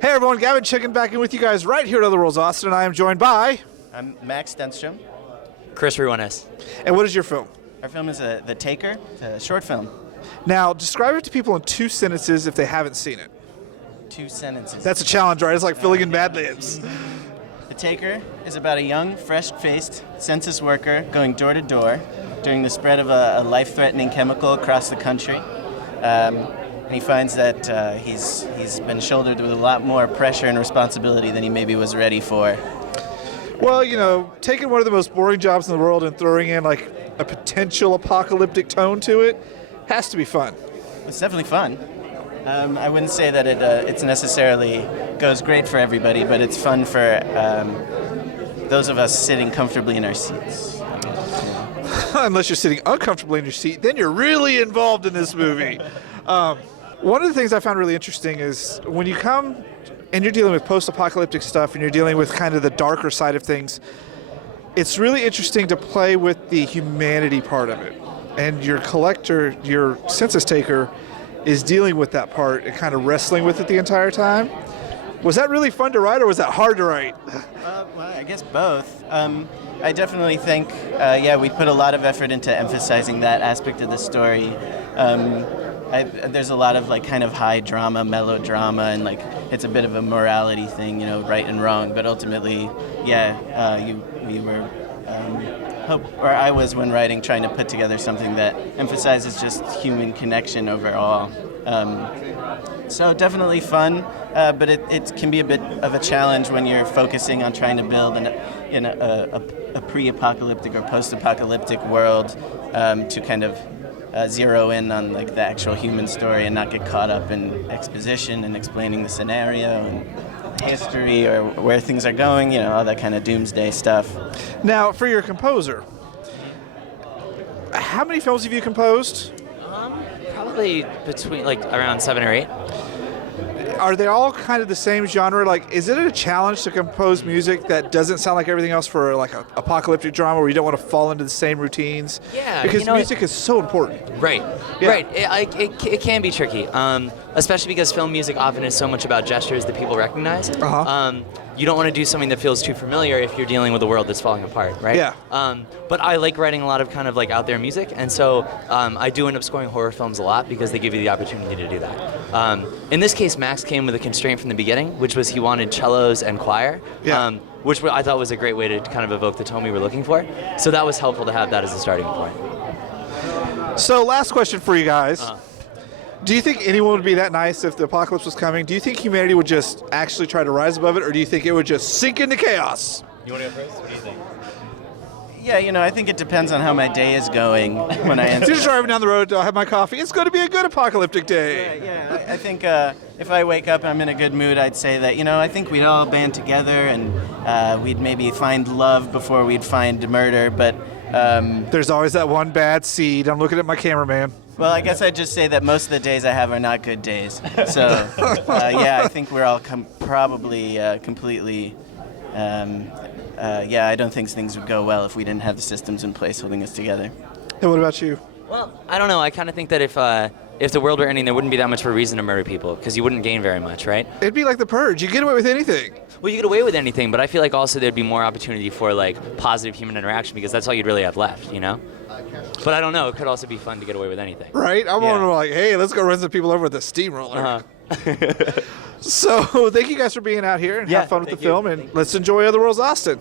Hey everyone, Gavin checking back in with you guys right here at Other Worlds Austin, and I am joined by... I'm Max Stenstrom. Chris Ruanes. And what is your film? Our film is The Taker, it's a short film. Now, describe it to people in 2 sentences if they haven't seen it. 2 sentences. That's a challenge, right? It's like filling in Mad Libs. The Taker is about a young, fresh-faced census worker going door to door during the spread of a life-threatening chemical across the country. And he finds that he's been shouldered with a lot more pressure and responsibility than he maybe was ready for. Well, you know, taking one of the most boring jobs in the world and throwing in like a potential apocalyptic tone to it has to be fun. It's definitely fun. I wouldn't say that it's necessarily goes great for everybody, but it's fun for those of us sitting comfortably in our seats. Unless you're sitting uncomfortably in your seat, then you're really involved in this movie. One of the things I found really interesting is when you come and you're dealing with post-apocalyptic stuff and you're dealing with kind of the darker side of things, it's really interesting to play with the humanity part of it. And your collector, your census taker, is dealing with that part and kind of wrestling with it the entire time. Was that really fun to write, or was that hard to write? Well, I guess both. I definitely think, we put a lot of effort into emphasizing that aspect of the story. There's a lot of like kind of high drama, melodrama, and like it's a bit of a morality thing, you know, right and wrong. But ultimately, I was when writing trying to put together something that emphasizes just human connection overall. So definitely fun, but it can be a bit of a challenge when you're focusing on trying to build a pre-apocalyptic or post-apocalyptic world to kind of zero in on like the actual human story and not get caught up in exposition and explaining the scenario and history or where things are going, you know, all that kind of doomsday stuff. Now, for your composer, how many films have you composed? Probably between like around 7 or 8. Are they all kind of the same genre? Like, is it a challenge to compose music that doesn't sound like everything else for like an apocalyptic drama where you don't want to fall into the same routines? Yeah, because music is so important. Right, Yeah. right. It can be tricky, especially because film music often is so much about gestures that people recognize. You don't want to do something that feels too familiar if you're dealing with a world that's falling apart, right? Yeah. But I like writing a lot of kind of like out there music, and so I do end up scoring horror films a lot because they give you the opportunity to do that. In this case, Max came with a constraint from the beginning, which was he wanted cellos and choir, which I thought was a great way to kind of evoke the tone we were looking for. So that was helpful to have that as a starting point. So last question for you guys. Do you think anyone would be that nice if the apocalypse was coming? Do you think humanity would just actually try to rise above it, or do you think it would just sink into chaos? You want to go first? What do you think? Yeah, you know, I think it depends on how my day is going when I answer. So just driving down the road, I'll have my coffee. It's going to be a good apocalyptic day. Yeah. I think if I wake up and I'm in a good mood, I'd say that, you know, I think we'd all band together and we'd maybe find love before we'd find murder, but... There's always that one bad seed. I'm looking at my cameraman. Well, I guess I'd just say that most of the days I have are not good days. So, I think we're all probably completely... I don't think things would go well if we didn't have the systems in place holding us together. And what about you? Well, I don't know. I kind of think that if the world were ending, there wouldn't be that much of a reason to murder people because you wouldn't gain very much, right? It'd be like The Purge. You get away with anything. Well, you get away with anything, but I feel like also there'd be more opportunity for like positive human interaction because that's all you'd really have left, you know? But I don't know. It could also be fun to get away with anything. Right? I'm like, hey, let's go run some people over with a steamroller. So thank you guys for being out here and have fun with the film, and let's enjoy Other Worlds Austin.